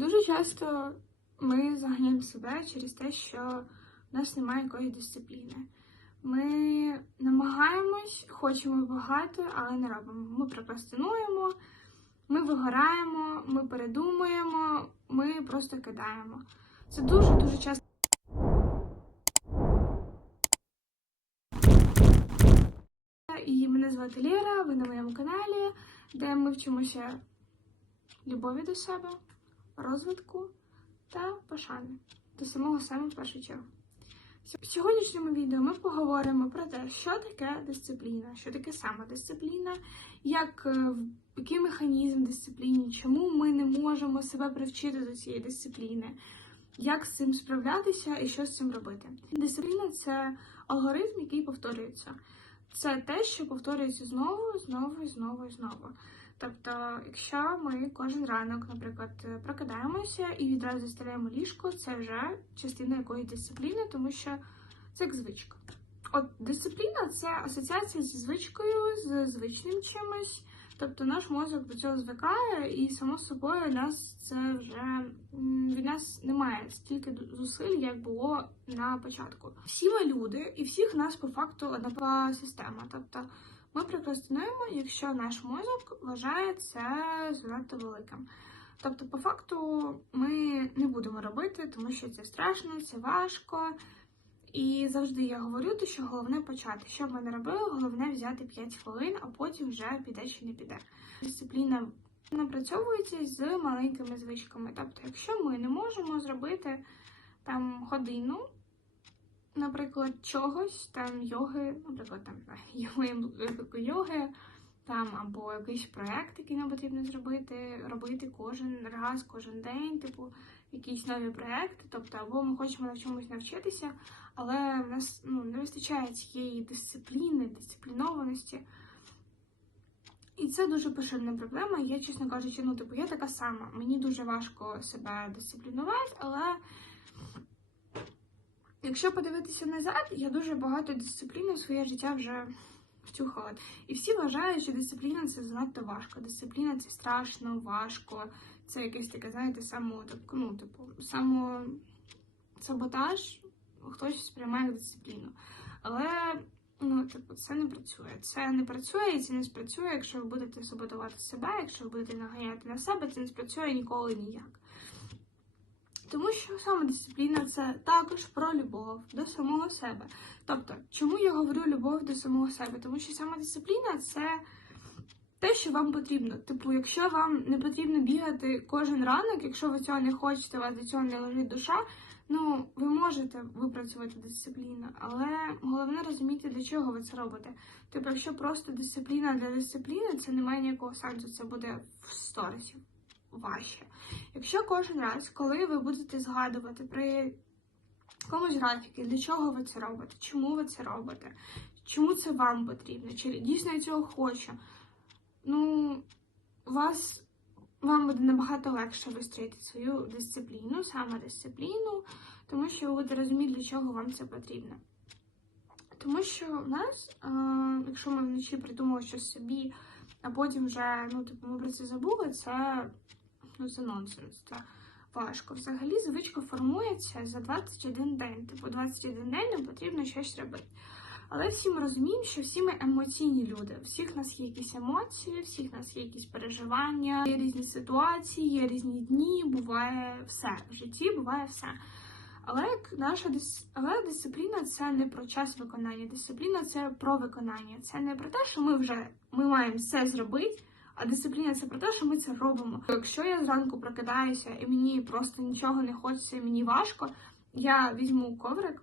Дуже часто ми заганяємо себе через те, що в нас немає якоїсь дисципліни. Ми намагаємось, хочемо багато, але не робимо. Ми прокрастинуємо, ми вигораємо, ми передумуємо, ми просто кидаємо. Це дуже дуже часто. І мене звати Лєра, ви на моєму каналі, де ми вчимося любові до себе, розвитку та пошани до самого себе в першу чергу. В сьогоднішньому відео ми поговоримо про те, що таке дисципліна, що таке самодисципліна, як е, який механізм дисципліни, чому ми не можемо себе привчити до цієї дисципліни, як з цим справлятися і що з цим робити. Дисципліна це алгоритм, який повторюється. Це те, що повторюється знову, знову знову і знову. Тобто, якщо ми кожен ранок, наприклад, прокидаємося і відразу застеляємо ліжко, це вже частина якоїсь дисципліни, тому що це як звичка. От дисципліна це асоціація зі звичкою, з звичним чимось. Тобто наш мозок до цього звикає, і само собою нас це вже від нас немає стільки зусиль, як було на початку. Всі ми люди, і всіх нас по факту однакова система. Тобто ми прокрастинуємо, якщо наш мозок вважає це занадто великим. Тобто, по факту, ми не будемо робити, тому що це страшно, це важко. І завжди я говорю, що головне почати. Що б ми не робили, головне взяти 5 хвилин, а потім вже піде чи не піде. Дисципліна напрацьовується з маленькими звичками. Тобто, якщо ми не можемо зробити там годину, наприклад, чогось там йоги, наприклад, там йоги, там або якийсь проект, який нам потрібно зробити, робити кожен раз, кожен день, типу якісь нові проекти. Тобто, або ми хочемо на чомусь навчитися, але в нас ну, не вистачає цієї дисципліни, дисциплінованості. І це дуже поширена проблема. Я, чесно кажучи, ну, типу, я така сама. Мені дуже важко себе дисциплінувати, але якщо подивитися назад, я дуже багато дисципліни в своє життя вже втюхала. І всі вважають, що дисципліна це занадто важко. Дисципліна це страшно, важко. Це якесь таке, знаєте, само, так, ну, типу, само саботаж, хтось сприймає дисципліну. Але ну, типу, це не працює. Це не працює і це не спрацює, якщо ви будете саботувати себе, якщо ви будете наганяти на себе, це не спрацює ніколи ніяк. Тому що саме дисципліна це також про любов до самого себе. Тобто, чому я говорю любов до самого себе? Тому що саме дисципліна це те, що вам потрібно. Типу, якщо вам не потрібно бігати кожен ранок, якщо ви цього не хочете, у вас до цього не лежить душа, ну ви можете випрацювати дисципліну, але головне розуміти, для чого ви це робите. Типу, якщо просто дисципліна для дисципліни, це не має ніякого сенсу, це буде в сторісі важче. Якщо кожен раз, коли ви будете згадувати при якомусь графіки, для чого ви це робите, чому ви це робите, чому це вам потрібно, чи дійсно я цього хочу, ну, вас, вам буде набагато легше вистроїти свою дисципліну, саме дисципліну, тому що ви будете розуміти, для чого вам це потрібно. Тому що в нас, е, якщо ми вночі придумали щось собі, а потім вже ну, типу, ми про це забули, це ну це нонсенс, це важко. Взагалі звичка формується за 21 день. Типу 21 день нам потрібно щось робити. Але всі ми розуміємо, що всі ми емоційні люди. Всіх нас є якісь емоції, всіх нас є якісь переживання, є різні ситуації, є різні дні, буває все. В житті буває все. Але як наша дис... Але дисципліна це не про час виконання. Дисципліна це про виконання. Це не про те, що ми вже ми маємо все зробити. А дисципліна це про те, що ми це робимо. Якщо я зранку прокидаюся і мені просто нічого не хочеться, мені важко, я візьму коврик,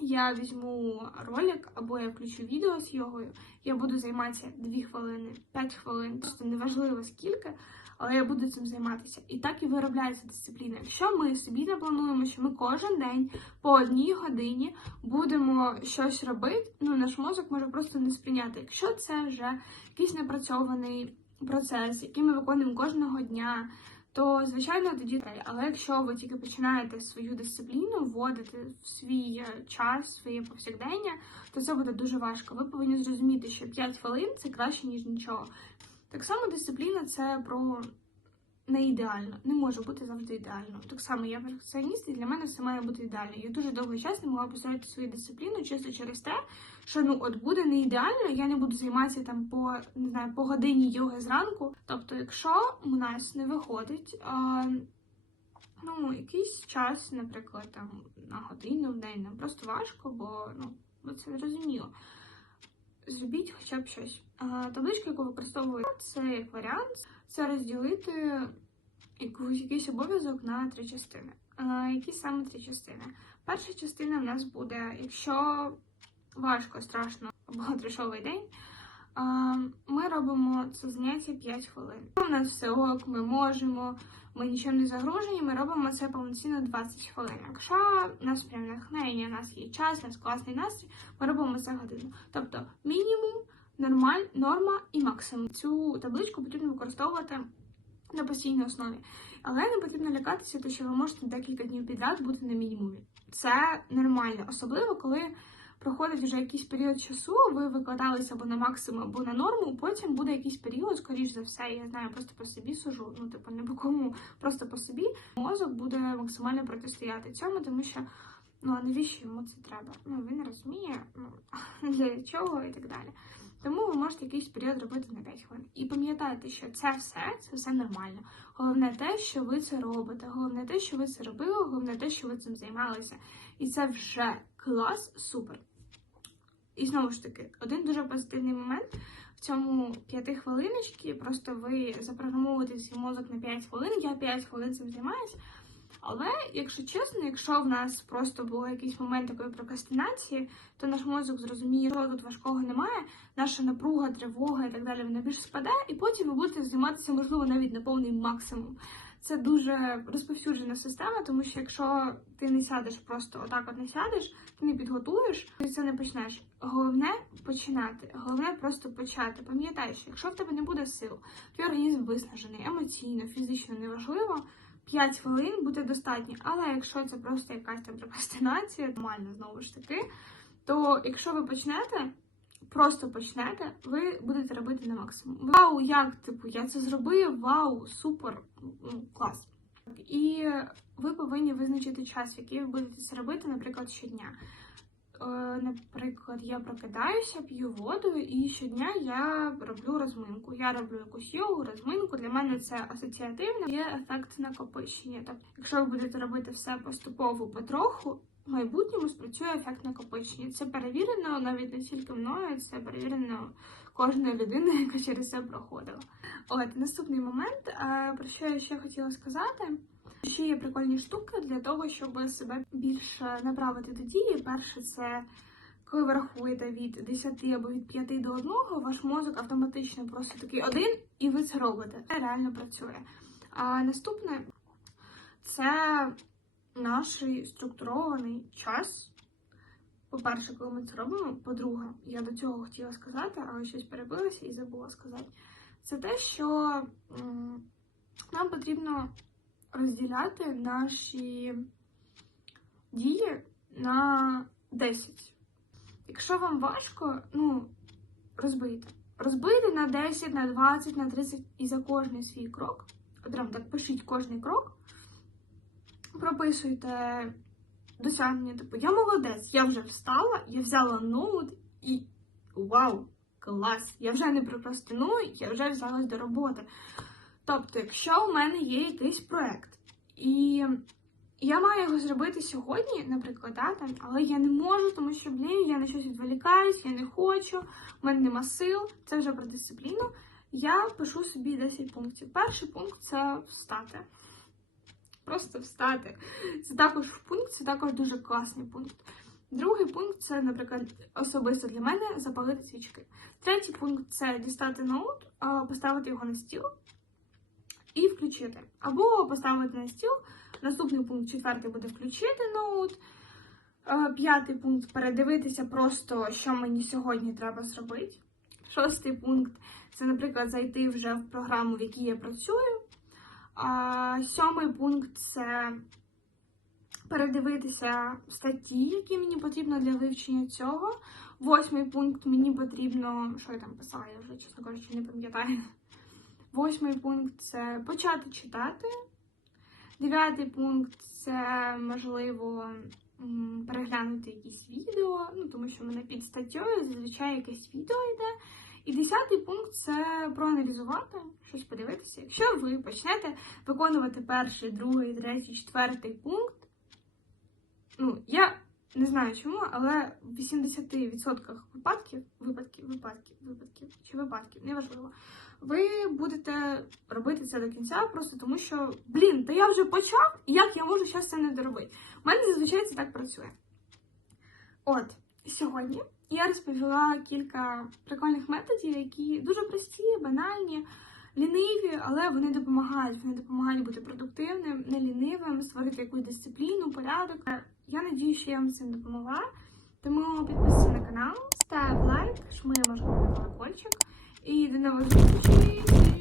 я візьму ролик або я включу відео з йогою. Я буду займатися 2 хвилини, 5 хвилин, просто неважливо скільки, але я буду цим займатися. І так і виробляється дисципліна. Якщо ми собі не плануємо, що ми кожен день по одній годині будемо щось робити, ну наш мозок може просто не сприйняти. Якщо це вже якийсь напрацьований процес, який ми виконуємо кожного дня. То, звичайно, тоді але якщо ви тільки починаєте свою дисципліну вводити в свій час, своє повсякдення, то це буде дуже важко. Ви повинні зрозуміти, що 5 хвилин це краще, ніж нічого. Так само дисципліна це про не ідеально, не може бути завжди ідеально. Так само я перфекціоніст, і для мене все має бути ідеально. Я дуже довгий час не могла поставити свою дисципліну чисто через те, що ну от буде не ідеально, я не буду займатися там по не знаю по годині йоги зранку. Тобто, якщо у нас не виходить. А, Ну, якийсь час, наприклад, там на годину в день нам просто важко, бо ну, це зрозуміло. Зробіть хоча б щось. А, табличка, яку використовую, це як варіант, це розділити якийсь, якийсь обов'язок на три частини. А, які саме три частини? Перша частина в нас буде, якщо важко, страшно або трешовий день. Ми робимо це заняття 5 хвилин. У нас все ок, ми можемо, ми нічим не загружені, ми робимо це повноцінно 20 хвилин. Якщо у нас прям натхнення, у нас є час, у нас класний настрій, ми робимо це годину. Тобто мінімум, нормаль, норма і максимум. Цю табличку потрібно використовувати на постійній основі. Але не потрібно лякатися, тому що ви можете декілька днів підряд бути на мінімумі. Це нормально, особливо коли проходить вже якийсь період часу, ви викладалися або на максимум, або на норму. Потім буде якийсь період, скоріш за все, я знаю, просто по собі сужу. Ну, типу, не по кому, просто по собі. Мозок буде максимально протистояти цьому, тому що ну а навіщо йому це треба? Ну він розуміє, ну для чого і так далі. Тому ви можете якийсь період робити на 5 хвилин. І пам'ятайте, що це все, це все нормально. Головне те, що ви це робите, головне те, що ви це робили, головне те, що ви цим займалися. І це вже клас, супер. І знову ж таки, один дуже позитивний момент в цьому п'яти хвилиночки. Просто ви запрограмовуєте свій мозок на 5 хвилин, я 5 хвилин цим займаюся. Але, якщо чесно, якщо в нас просто був якийсь момент такої прокрастинації, то наш мозок зрозуміє, що тут важкого немає, наша напруга, тривога і так далі вона більш спаде, і потім ви будете займатися, можливо, навіть на повний максимум. Це дуже розповсюджена система, тому що якщо ти не сядеш просто отак, от не сядеш, ти не підготуєш, ти це не почнеш. Головне починати, головне просто почати. Пам'ятай, що якщо в тебе не буде сил, твій організм виснажений емоційно, фізично неважливо. 5 хвилин буде достатньо. Але якщо це просто якась там прокрастинація, нормально знову ж таки, то якщо ви почнете, просто почнете, ви будете робити на максимум. Вау, як типу, я це зробив, вау, супер, ну, клас. І ви повинні визначити час, який ви будете це робити, наприклад, щодня. Е, Наприклад, я прокидаюся, п'ю воду, і щодня я роблю розминку. Я роблю якусь йогу, розминку. Для мене це асоціативно, є ефект накопичення. Тобто, якщо ви будете робити все поступово потроху, в майбутньому спрацює ефект накопичення. Це перевірено навіть не тільки мною, це перевірено кожною людиною, яка через це проходила. От наступний момент, е, про що я ще хотіла сказати. Ще є прикольні штуки для того, щоб себе більше направити до дії. Перше, це коли ви рахуєте від 10 або від 5 до 1, ваш мозок автоматично просто такий один, і ви це робите. Це реально працює. А наступне це наш структурований час. По-перше, коли ми це робимо, по-друге, я до цього хотіла сказати, але щось перебилося і забула сказати. Це те, що нам потрібно розділяти наші дії на 10. Якщо вам важко, ну, розбийте. Розбийте на 10, на 20, на 30 і за кожний свій крок. Прям так пишіть кожний крок, прописуйте досягнення. Типу, я молодець, я вже встала, я взяла ноут і вау, клас! Я вже не прокрастиную, я вже взялась до роботи. Тобто, якщо у мене є якийсь проект, і я маю його зробити сьогодні, наприклад, да, там, але я не можу, тому що, блін, я на щось відволікаюсь, я не хочу, в мене нема сил, це вже про дисципліну. Я пишу собі 10 пунктів. Перший пункт це встати. Просто встати. Це також пункт, це також дуже класний пункт. Другий пункт це, наприклад, особисто для мене запалити свічки. Третій пункт це дістати ноут, поставити його на стіл і включити. Або поставити на стіл. Наступний пункт, четвертий, буде включити ноут. П'ятий пункт передивитися просто, що мені сьогодні треба зробити. Шостий пункт це, наприклад, зайти вже в програму, в якій я працюю. Сьомий пункт це передивитися статті, які мені потрібно для вивчення цього. Восьмий пункт мені потрібно. Що я там писала, я вже, чесно кажучи, не пам'ятаю. Восьмий пункт це почати читати. Дев'ятий пункт це можливо переглянути якісь відео, ну тому що в мене під статтєю зазвичай якесь відео йде. І десятий пункт це проаналізувати, щось подивитися. Якщо ви почнете виконувати перший, другий, третій, четвертий пункт, ну я не знаю чому, але в 80% випадків, випадків, випадків, випадків чи випадків, неважливо, ви будете робити це до кінця, просто тому що, блін, та я вже почав, і як я можу зараз це не доробити? У мене зазвичай це так працює. От, сьогодні я розповіла кілька прикольних методів, які дуже прості, банальні, ліниві, але вони допомагають. Вони допомагають бути продуктивним, не лінивим, створити якусь дисципліну, порядок. Я надію, що я вам цим допомогла. Тому підписуйся на канал, став лайк, шмий на колокольчик. І до нових зустрічей!